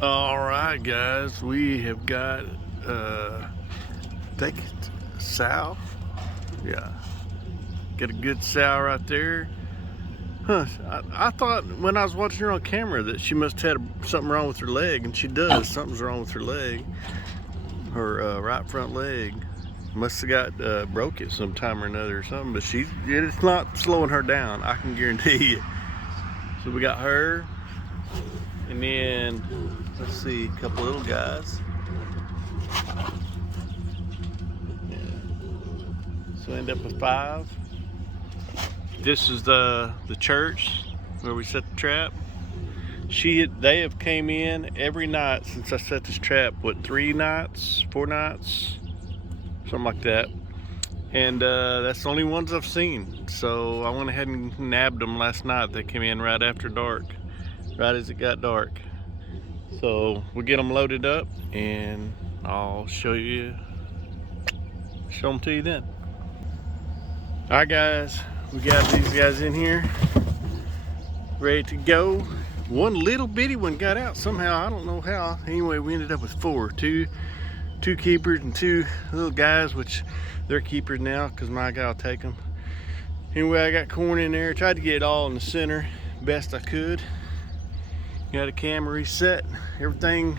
All right, guys, we have got I think it's sow. Yeah, get a good sow right there. Huh, I thought when I was watching her on camera that she must have had something wrong with her leg, and she does. Something's wrong with her leg, her right front leg. Must have got broke it sometime or another or something, but it's not slowing her down, I can guarantee you. So we got her, and then let's see, a couple little guys. So end up with 5. This is the church where we set the trap. They have came in every night since I set this trap. What, 3 nights, 4 nights, something like that. And that's the only ones I've seen. So I went ahead and nabbed them last night. They came in right after dark, right as it got dark. So we'll get them loaded up and I'll show them to you then. All right, guys, we got these guys in here ready to go. One little bitty one got out somehow, I don't know how. Anyway, we ended up with 4, two keepers and 2 little guys, which they're keepers now because my guy will take them. Anyway, I got corn in there. Tried to get it all in the center best I could. Got a camera reset, everything,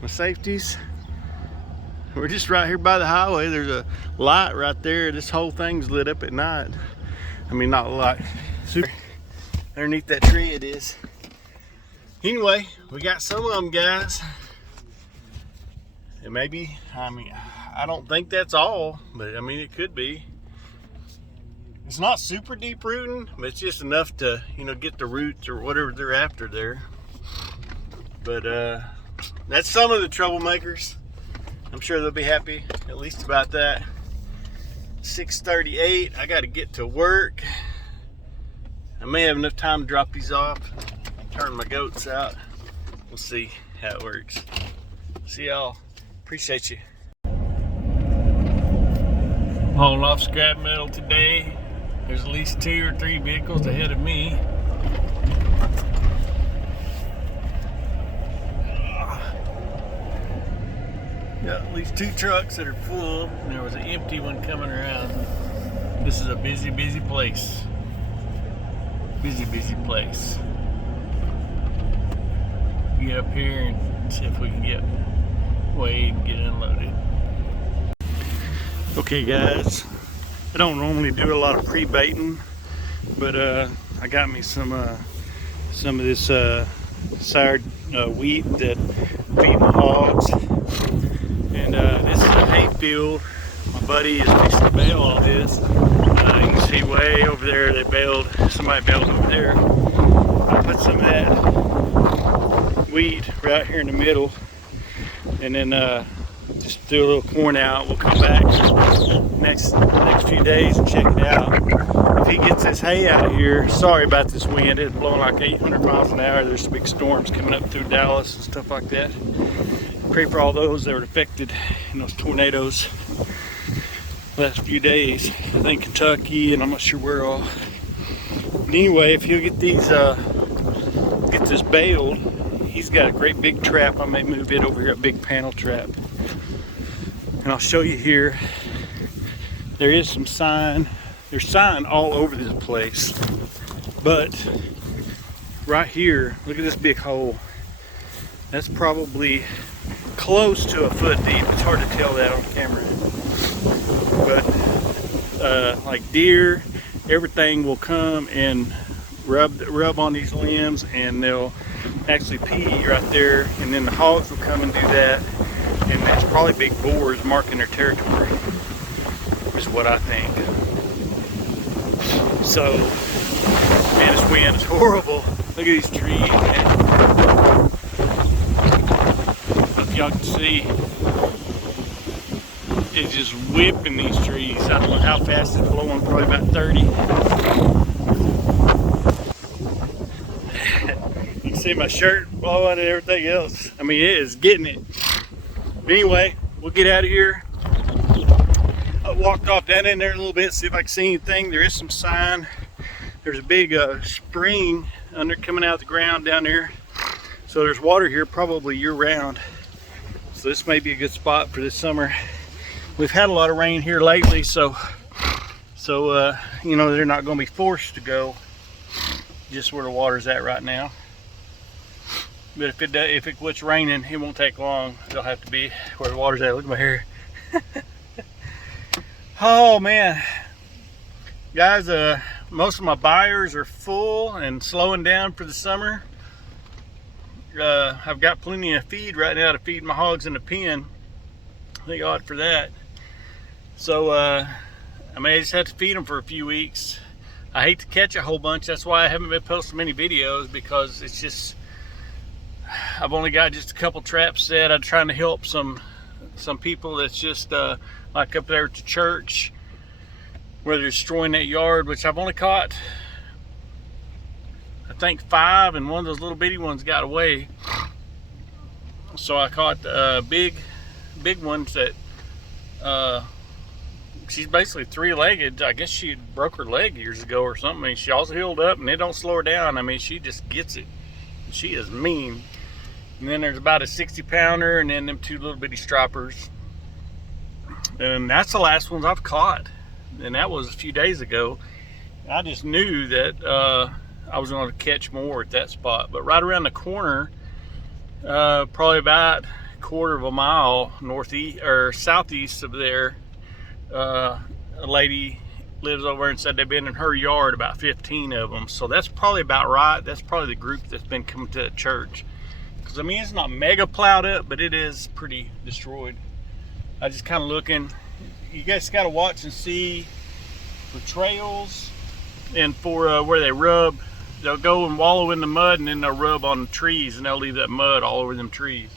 my safeties. We're just right here by the highway. There's a light right there. This whole thing's lit up at night. I mean, not a light. Super. Underneath that tree it is. Anyway, we got some of them, guys. And maybe, I mean, I don't think that's all, but I mean, it could be. It's not super deep rooting, but it's just enough to, you know, get the roots or whatever they're after there. But that's some of the troublemakers. I'm sure they'll be happy, at least about that. 6:38, I gotta get to work. I may have enough time to drop these off, turn my goats out. We'll see how it works. See y'all, appreciate you. Hauling off scrap metal today. There's at least 2 or 3 vehicles ahead of me. Got at least 2 trucks that are full, and there was an empty one coming around. This is a busy, busy place. Busy, busy place. Get up here and see if we can get weighed and get unloaded. Okay, guys, I don't normally do a lot of pre-baiting, but I got me some of this soured wheat that feed my hogs. And this is a hay field. My buddy is fixing to bale all this. You can see way over there, somebody baled over there. I put some of that wheat right here in the middle, and then just threw a little corn out. We'll come back next few days and check it out. If he gets this hay out of here, sorry about this wind, it's blowing like 800 miles an hour. There's big storms coming up through Dallas and stuff like that. Pray for all those that were affected in those tornadoes last few days. I think Kentucky, and I'm not sure where all. But anyway, if he'll get these, get this baled, he's got a great big trap. I may move it over here, a big panel trap. And I'll show you here. There is some sign. There's sign all over this place. But right here, look at this big hole. That's probably close to a foot deep. It's hard to tell that on camera. But like deer, everything will come and rub on these limbs, and they'll actually pee right there, and then the hogs will come and do that, and that's probably big boars marking their territory, is what I think. So, man, this wind is horrible. Look at these trees, man. Hope y'all can see. It's just whipping these trees. I don't know how fast it's blowing, probably about 30. You can see my shirt blowing and everything else. I mean, it is getting it. But anyway, we'll get out of here. I walked off down in there a little bit, see if I can see anything. There is some sign. there's a big spring under coming out of the ground down there. So there's water here probably year round. So this may be a good spot for this summer. We've had a lot of rain here lately, so you know, they're not going to be forced to go just where the water's at right now. But if it quits raining, it won't take long. They'll have to be where the water's at. Look at my hair. Oh man, guys, most of my buyers are full and slowing down for the summer. I've got plenty of feed right now to feed my hogs in the pen. Thank God for that. So I may just have to feed them for a few weeks. I hate to catch a whole bunch. That's why I haven't been posting many videos, because it's just, I've only got just a couple traps set. I'm trying to help some people that's just like up there at the church where they're destroying that yard, which I've only caught, I think 5, and one of those little bitty ones got away. So I caught big ones that she's basically 3-legged. I guess she broke her leg years ago or something. I mean, she also healed up, and they don't slow her down. I mean, she just gets it. She is mean. And then there's about a 60-pounder, and then them 2 little bitty stripers. And that's the last ones I've caught. And that was a few days ago. I just knew that I was going to catch more at that spot. But right around the corner, probably about a quarter of a mile northeast or southeast of there, a lady lives over and said they've been in her yard, about 15 of them. So that's probably about right. That's probably the group that's been coming to the church. Because I mean, it's not mega plowed up, but it is pretty destroyed. I just kind of looking. You guys got to watch and see for trails and for where they rub. They'll go and wallow in the mud, and then they'll rub on the trees, and they'll leave that mud all over them trees.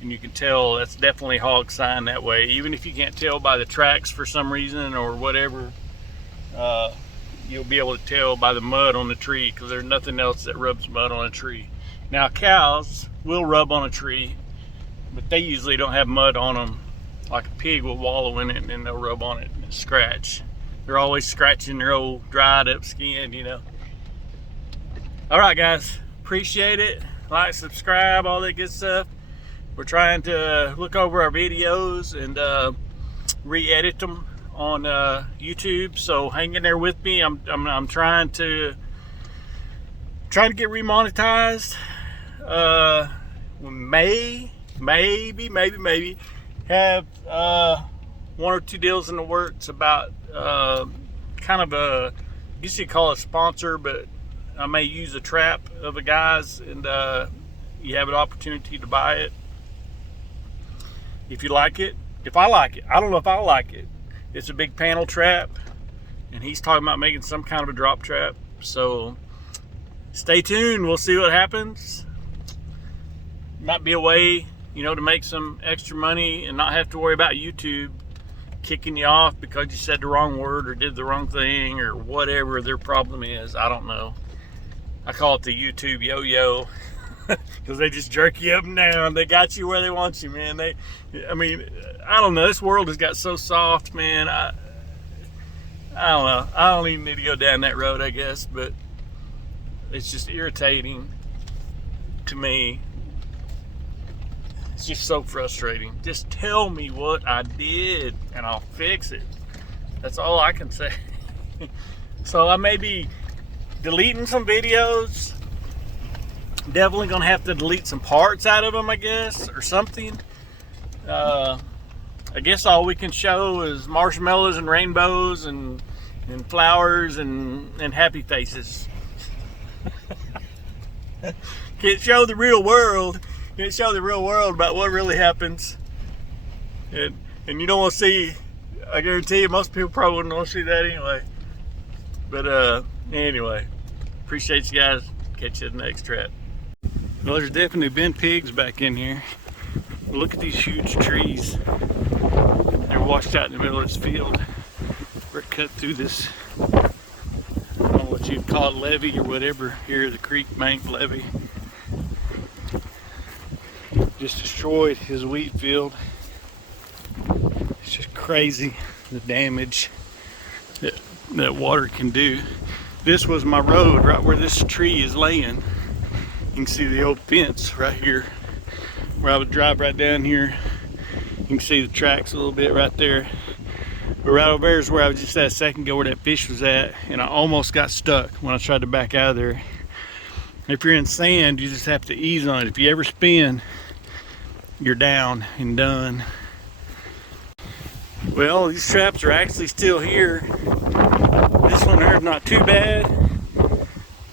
And you can tell that's definitely hog sign that way. Even if you can't tell by the tracks for some reason or whatever, you'll be able to tell by the mud on the tree, because there's nothing else that rubs mud on a tree. Now cows will rub on a tree, but they usually don't have mud on them. Like a pig will wallow in it, and then they'll rub on it and scratch. They're always scratching their old dried up skin, you know. All right, guys, appreciate it. Like, subscribe, all that good stuff. We're trying to look over our videos and re-edit them on YouTube. So hang in there with me. I'm trying to get remonetized. Maybe have 1 or 2 deals in the works about kind of a, I guess you call it a sponsor, but I may use a trap of a guy's, and you have an opportunity to buy it if you like it. If I like it, I don't know if I like it. It's a big panel trap, and he's talking about making some kind of a drop trap. So stay tuned. We'll see what happens. Might be a way, you know, to make some extra money and not have to worry about YouTube kicking you off because you said the wrong word or did the wrong thing or whatever their problem is. I don't know. I call it the YouTube yo-yo, because they just jerk you up and down. They got you where they want you, man. I mean, I don't know. This world has got so soft, man. I don't know. I don't even need to go down that road, I guess, but it's just irritating to me. It's just so frustrating. Just tell me what I did and I'll fix it. That's all I can say. So I may be deleting some videos. Definitely gonna have to delete some parts out of them, I guess, or something. I guess all we can show is marshmallows and rainbows and flowers and happy faces. Can't show the real world. Can't show the real world about what really happens. And you don't want to see, I guarantee you, most people probably wouldn't want to see that anyway. But anyway, appreciate you guys. Catch you at the next trap. Well, there's definitely been pigs back in here. Look at these huge trees. They're washed out in the middle of this field. We're cut through this, I don't know what you'd call it, levee or whatever. Here, the creek bank levee. Just destroyed his wheat field. It's just crazy the damage that water can do. this was my road right where this tree is laying. You can see the old fence right here where I would drive right down here. You can see the tracks a little bit right there. But right over there is where I was just at a second ago where that fish was at, and I almost got stuck when I tried to back out of there. If you're in sand, you just have to ease on it. If you ever spin, you're down and done. Well, these traps are actually still here. This one here is not too bad,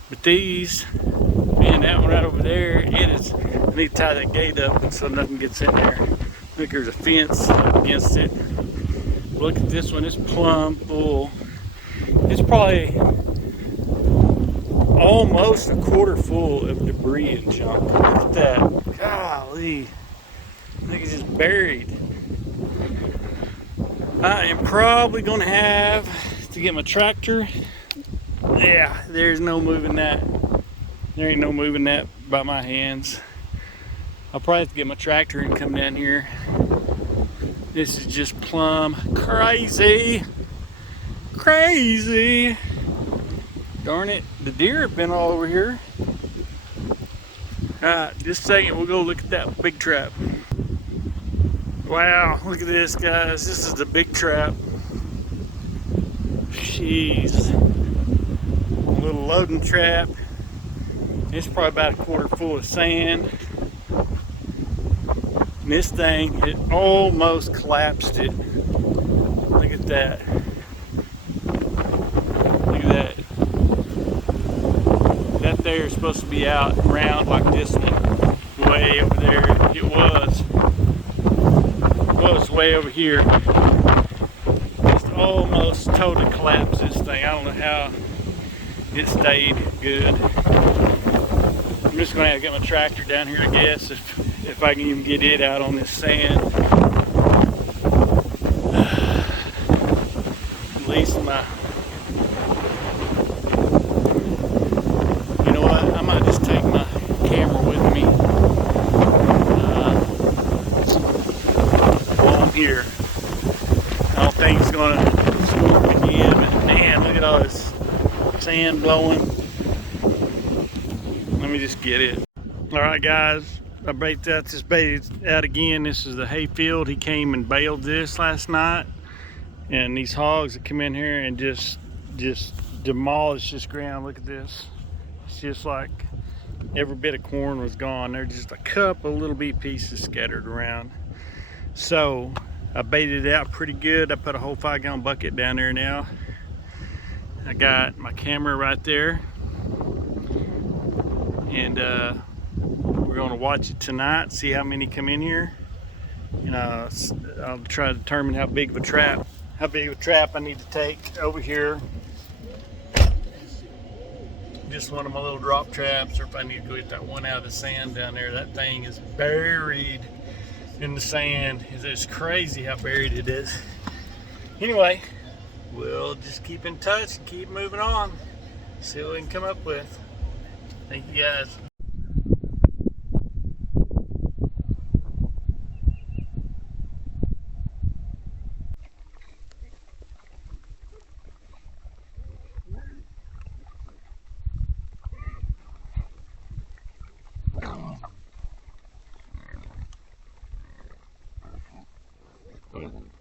but these, man, that one right over there, it is. I need to tie that gate up so nothing gets in there. Look, there's a fence up against it. Look at this one, it's plumb full. It's probably almost a quarter full of debris and junk. Look at that. Golly. I think it's just buried. I am probably gonna have to get my tractor. Yeah, there's no moving that. There ain't no moving that by my hands. I'll probably have to get my tractor and come down here. This is just plumb crazy. Crazy. Darn it, the deer have been all over here. Alright, just a second, we'll go look at that big trap. Wow, look at this, guys. This is the big trap. Jeez. A little loading trap. It's probably about a quarter full of sand. And this thing, it almost collapsed it. Look at that. Look at that. That there is supposed to be out round like this one. Way over there. It was. Way over here. Just almost totally collapsed this thing. I don't know how it stayed good. I'm just gonna have to get my tractor down here, I guess, if I can even get it out on this sand. At least my, you know what, I might just take my camera with me while I'm here. I don't think it's gonna storm again, but man, look at all this sand blowing. Let me just get it. All right, guys, I baited out this bait out again. This is the hay field. He came and baled this last night, and these hogs that come in here and just demolish this ground. Look at this. It's just like every bit of corn was gone. There's just a couple little bitty pieces scattered around. So I baited it out pretty good. I put a whole 5-gallon bucket down there now. I got my camera right there, and we're going to watch it tonight, see how many come in here, and I'll try to determine how big of a trap I need to take over here. Just one of my little drop traps, or if I need to go get that one out of the sand down there. That thing is buried in the sand. It's crazy how buried it is. Anyway, we'll just keep in touch and keep moving on. See what we can come up with. Thank you, guys. Mm-hmm.